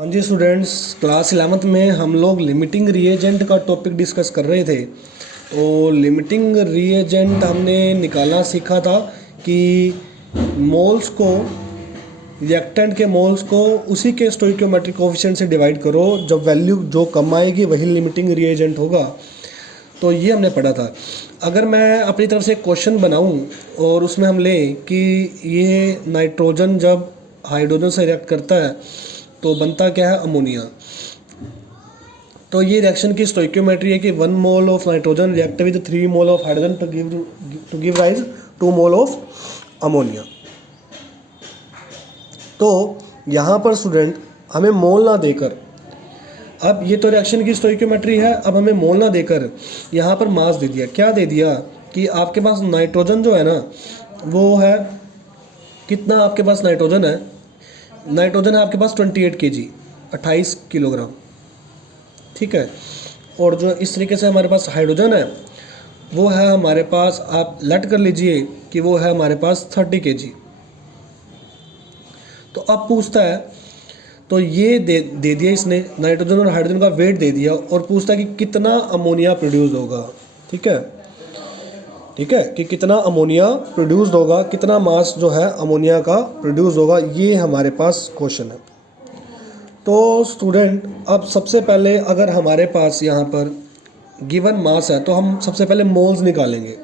हाँ जी students, class 11th में हम लोग लिमिटिंग रिएजेंट का टॉपिक डिस्कस कर रहे थे। तो लिमिटिंग रिएजेंट हमने निकालना सीखा था कि मोल्स को, रिएक्टेंट के मोल्स को उसी के स्टोइकियोमेट्रिक कोफिशिएंट से डिवाइड करो, जब वैल्यू जो कम आएगी वही लिमिटिंग रिएजेंट होगा। तो ये हमने पढ़ा था। अगर मैं अपनी तरफ से एक क्वेश्चन बनाऊं और उसमें हम लें कि ये नाइट्रोजन जब हाइड्रोजन से रिएक्ट करता है तो बनता क्या है, अमोनिया। तो ये रिएक्शन की स्टोइकियोमेट्री है कि 1 mole of nitrogen react with 3 mole of hydrogen to give rise 2 mole of ammonia. तो यहाँ पर स्टूडेंट हमें मोल ना देकर, अब ये तो रिएक्शन की स्टोइकियोमेट्री है, अब हमें मोल ना देकर यहाँ पर मास दे दिया। क्या दे दिया कि आपके पास नाइट्रोजन जो है ना, वो है कितना, आपके पास नाइट्रोजन है आपके पास 28 kg, 28 किलोग्राम, ठीक है। और जो इस तरीके से हमारे पास हाइड्रोजन है वो है हमारे पास, आप लेट कर लीजिए कि वो है हमारे पास 30 kg। तो अब पूछता है, तो ये दे दिया इसने, नाइट्रोजन और हाइड्रोजन का वेट दे दिया और पूछता है कि कितना अमोनिया प्रोड्यूस होगा, ठीक है, कि कितना अमोनिया प्रोड्यूस होगा, कितना मास जो है अमोनिया का प्रोड्यूस होगा, ये हमारे पास क्वेश्चन है। तो स्टूडेंट अब सबसे पहले अगर हमारे पास यहाँ पर गिवन मास है तो हम सबसे पहले मोल्स निकालेंगे।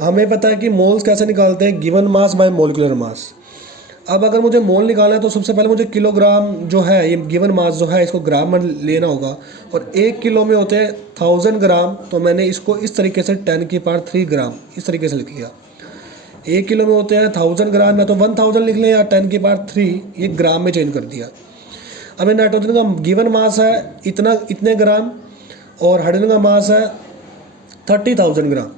हमें पता है कि मोल्स कैसे निकालते हैं, given mass by molecular mass. अब अगर मुझे मोल निकालना है तो सबसे पहले मुझे किलोग्राम जो है, ये गिवन मास जो है, इसको ग्राम में लेना होगा। और 1 किलो में होते हैं 1000 ग्राम, तो मैंने इसको इस तरीके से 10³ ग्राम इस तरीके से लिख लिया। 1 किलो में होते हैं 1000 ग्राम, या तो 1000 लिख लें या 10³ ये ग्राम में चेंज कर दिया। अब नाइट्रोजन का गिवन मास है इतने ग्राम और हाइड्रोजन का मास है 30,000 ग्राम,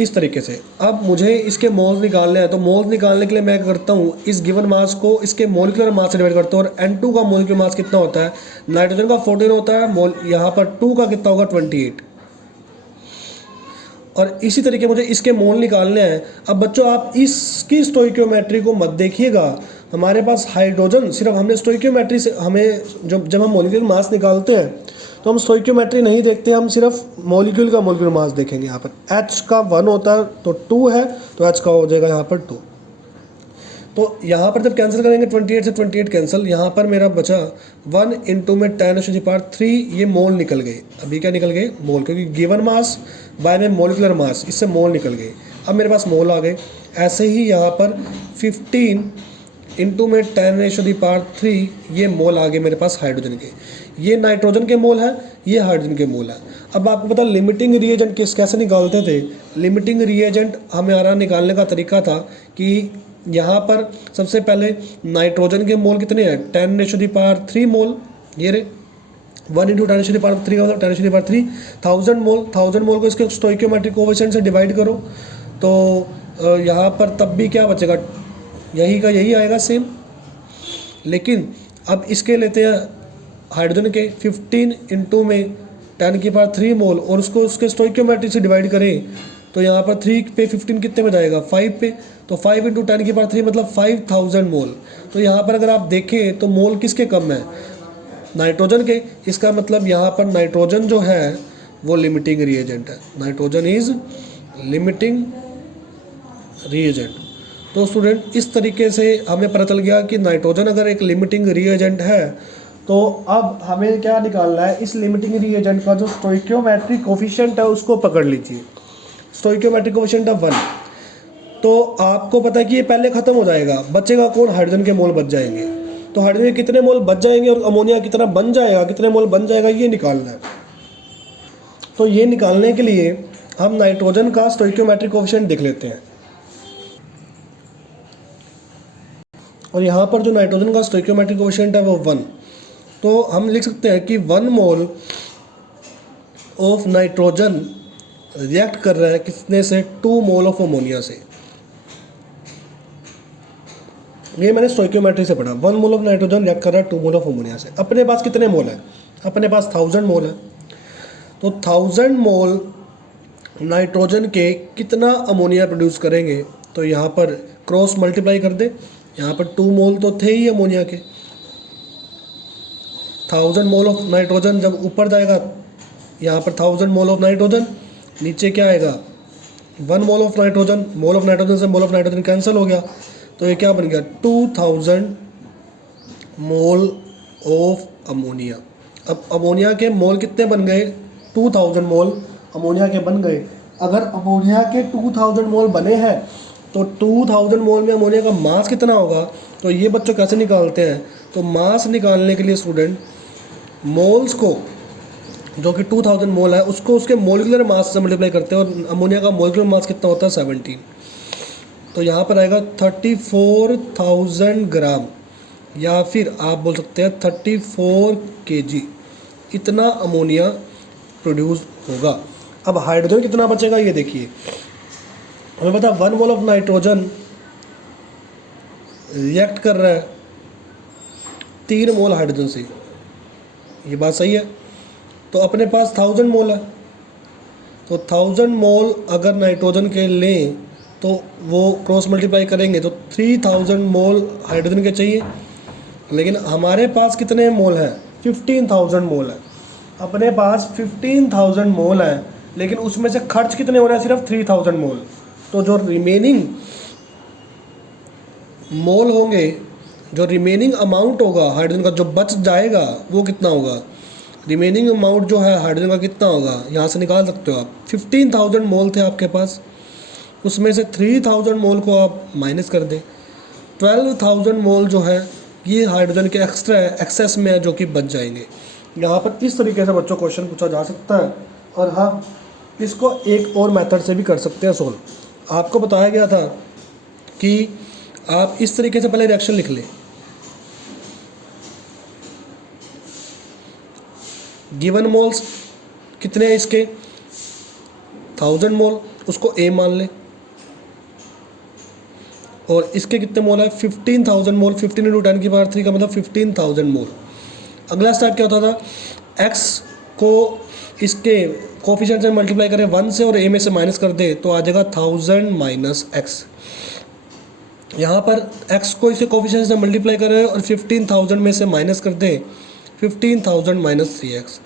इस तरीके से। अब मुझे इसके मोल्स निकालने हैं, तो मोल्स निकालने के लिए मैं करता हूँ, इस गिवन मास को इसके मोलिकुलर मास से डिवाइड करता हूँ। और N2 का मोलिकुलर मास कितना होता है, नाइट्रोजन का 14 होता है, यहाँ पर 2 का कितना होगा, 28। और इसी तरीके मुझे इसके मोल निकालने हैं। अब बच्चों आप इसकी स्टोइकियोमेट्री को मत देखिएगा, हमारे पास हाइड्रोजन सिर्फ, हमने स्टोइकियोमेट्री से हमें जब हम मोलिकुलर मास निकालते हैं तो हम स्टोइकियोमेट्री नहीं देखते, हम सिर्फ मोलिक्यूल का मोलिकुलर मास देखेंगे। यहाँ पर H का 1 होता है तो 2 है, तो H का हो जाएगा यहाँ पर 2। तो यहाँ पर जब कैंसिल करेंगे 28 से 28 कैंसिल, यहाँ पर मेरा बचा 1 × में 10⁻³ ये मोल निकल गए। अभी क्या निकल गए, मोल, क्योंकि गिवन मास बाय में मोलिकुलर मास, इससे मोल निकल गए। अब मेरे पास मोल आ गए। ऐसे ही यहाँ पर 15 × में 10⁻³ ये मोल आ गए मेरे पास हाइड्रोजन के। ये नाइट्रोजन के मोल है, ये हाइड्रोजन के मोल है। अब आपको पता लिमिटिंग रिएजेंट कैसे निकालते थे। लिमिटिंग रिएजेंट हमारा निकालने का तरीका था कि यहाँ पर सबसे पहले नाइट्रोजन के मोल कितने हैं, 10⁻³ मोल, ये रे 1 × 10⁻³ का मतलब 10⁻³ 1000 मोल को इसके स्टोइकियोमेट्रिक कोएफिशिएंट से डिवाइड करो, तो यहाँ पर तब भी क्या बचेगा, यही का यही आएगा सेम। लेकिन अब इसके लेते हैं हाइड्रोजन के 15 × में 10⁻³ मोल और उसको उसके स्टोइकियोमेट्रिक से डिवाइड करें, तो यहाँ पर 3 पे 15 कितने में जाएगा, 5 पे, तो 5 × 10⁻³ मतलब 5000 मोल। तो यहाँ पर अगर आप देखें तो मोल किसके कम है, नाइट्रोजन के। इसका मतलब यहाँ पर नाइट्रोजन जो है वो लिमिटिंग रिएजेंट है, नाइट्रोजन इज लिमिटिंग रिएजेंट। तो स्टूडेंट इस तरीके से हमें पता चल गया कि नाइट्रोजन अगर एक लिमिटिंग रिएजेंट है, तो अब हमें क्या निकालना है, इस लिमिटिंग रिएजेंट का जो स्टोइकियोमेट्रिक कोफिशिएंट है उसको पकड़ लीजिए। स्टोइकियोमेट्रिक कोफिशिएंट है 1। तो आपको पता है कि ये पहले ख़त्म हो जाएगा, बचेगा कौन, हाइड्रोजन के मोल बच जाएंगे। तो हाइड्रोजन के कितने मोल बच जाएंगे और अमोनिया कितना बन जाएगा, कितने मोल बन जाएगा, ये निकालना है। तो ये निकालने के लिए हम नाइट्रोजन का स्टोइकियोमेट्रिक कोफिशिएंट देख लेते हैं। और यहाँ पर जो नाइट्रोजन का स्टोइकियोमेट्रिक कोफिशिएंट है वो 1। तो हम लिख सकते हैं कि 1 मोल ऑफ नाइट्रोजन रिएक्ट कर रहा है किसने से, 2 मोल ऑफ अमोनिया से। ये मैंने स्टोइकियोमेट्री से पढ़ा। 1 मोल ऑफ नाइट्रोजन रिएक्ट कर रहा है 2 मोल ऑफ अमोनिया से। अपने पास कितने मोल है, अपने पास 1000 मोल है। तो 1000 मोल नाइट्रोजन के कितना अमोनिया प्रोड्यूस करेंगे, तो यहाँ पर क्रॉस मल्टीप्लाई कर दे, यहाँ पर 2 मोल तो थे ही अमोनिया के, 1000 मोल ऑफ नाइट्रोजन जब ऊपर जाएगा, यहाँ पर 1000 मोल ऑफ नाइट्रोजन, नीचे क्या आएगा 1 mole of nitrogen, mole of nitrogen से मोल ऑफ नाइट्रोजन कैंसिल हो गया, तो ये क्या बन गया 2000 मोल ऑफ अमोनिया। अब अमोनिया के मोल कितने बन गए 2000 मोल अमोनिया के बन गए। अगर अमोनिया के 2000 मोल बने हैं तो 2000 मोल में अमोनिया का मास कितना होगा, तो ये बच्चों कैसे निकालते हैं, तो मास निकालने के लिए स्टूडेंट मोल्स को जो कि 2000 मोल है उसको उसके मोलिकुलर मास से मल्टीप्लाई करते हैं, और अमोनिया का मोलिकुलर मास कितना होता है 17, तो यहाँ पर आएगा 34,000 ग्राम, या फिर आप बोल सकते हैं 34 kg, इतना अमोनिया प्रोड्यूस होगा। अब हाइड्रोजन कितना बचेगा ये देखिए, हमें पता 1 मोल ऑफ नाइट्रोजन रिएक्ट कर रहा है 3 मोल हाइड्रोजन से, ये बात सही है। तो अपने पास 1000 मोल है, तो 1000 मोल अगर नाइट्रोजन के लें तो वो क्रॉस मल्टीप्लाई करेंगे तो 3000 मोल हाइड्रोजन के चाहिए, लेकिन हमारे पास कितने मोल हैं 15,000 मोल है। अपने पास 15,000 मोल है, लेकिन उसमें से खर्च कितने हो रहे हैं सिर्फ 3000 मोल, तो जो रिमेनिंग मोल होंगे, जो रिमेनिंग अमाउंट होगा हाइड्रोजन का जो बच जाएगा वो कितना होगा, रिमेनिंग अमाउंट जो है हाइड्रोजन का कितना होगा यहाँ से निकाल सकते हो आप। 15,000 मोल थे आपके पास, उसमें से 3000 मोल को आप माइनस कर दें, 12,000 मोल जो है ये हाइड्रोजन के एक्स्ट्रा एक्सेस में है जो कि बच जाएंगे। यहाँ पर इस तरीके से बच्चों क्वेश्चन पूछा जा सकता है, और हाँ इसको एक और मेथड से भी कर सकते हैं सोल्व। आपको बताया गया था कि आप इस तरीके से पहले रिएक्शन लिख लें, गिवन मोल्स कितने हैं इसके 1000 मोल, उसको A मान लें, और इसके कितने मोल है 15,000 मोल, 15 × 10⁻³ का मतलब 15,000 मोल। अगला स्टेप क्या होता था, x को इसके कोफिशिएंट से मल्टीप्लाई करें 1 से और a में से माइनस कर दे तो आ जाएगा 1000 माइनस x। यहाँ पर x को इसके कोफिशिएंट से मल्टीप्लाई करें और 15,000 में से माइनस कर दे 15,000 माइनस 3x।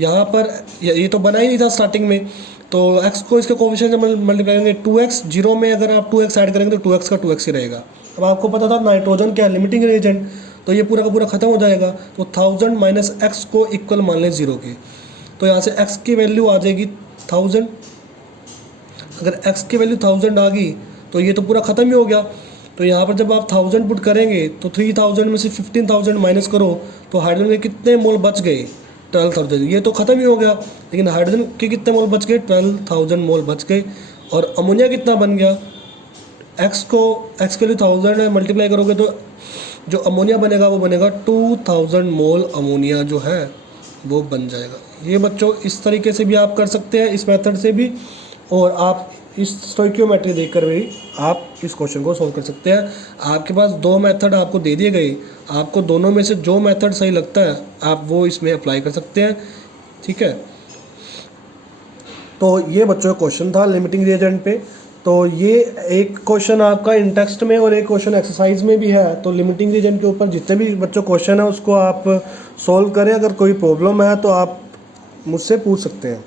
यहाँ पर ये तो बना ही नहीं था स्टार्टिंग में, तो x को इसके कोफिशिएंट से मल्टीप्लाई करेंगे 2x, जीरो में अगर आप 2x ऐड करेंगे तो 2x का 2x ही रहेगा। अब आपको पता था नाइट्रोजन क्या है लिमिटिंग रिएजेंट, तो ये पूरा का पूरा ख़त्म हो जाएगा, तो 1000 माइनस x को इक्वल मान लें 0 के, तो यहाँ से x की वैल्यू आ जाएगी 1000। अगर x की वैल्यू 1000 आ गई तो ये तो पूरा ख़त्म ही हो गया। तो यहाँ पर जब आप 1000 पुट करेंगे तो 3000 में से 15,000 माइनस करो तो हाइड्रोजन के कितने मोल बच गए 12,000, ये तो ख़त्म ही हो गया, लेकिन हाइड्रोजन के कितने मोल बच गए 12,000 मोल बच गए। और अमोनिया कितना बन गया, x के लिए 1000 है मल्टीप्लाई करोगे तो जो अमोनिया बनेगा वो बनेगा 2000 मोल अमोनिया जो है वो बन जाएगा। ये बच्चों इस तरीके से भी आप कर सकते हैं, इस मेथड से भी, और आप इस स्टोइकियोमेट्री देखकर भी आप इस क्वेश्चन को सॉल्व कर सकते हैं। आपके पास 2 मेथड आपको दे दिए गए, आपको दोनों में से जो मेथड सही लगता है आप वो इसमें अप्लाई कर सकते हैं, ठीक है। तो ये बच्चों क्वेश्चन था लिमिटिंग रिएजेंट पे। तो ये एक क्वेश्चन आपका इन टेक्स्ट में और एक क्वेश्चन एक्सरसाइज में भी है। तो लिमिटिंग रीजन के ऊपर जितने भी बच्चों क्वेश्चन है उसको आप सॉल्व करें। अगर कोई प्रॉब्लम है तो आप मुझसे पूछ सकते हैं।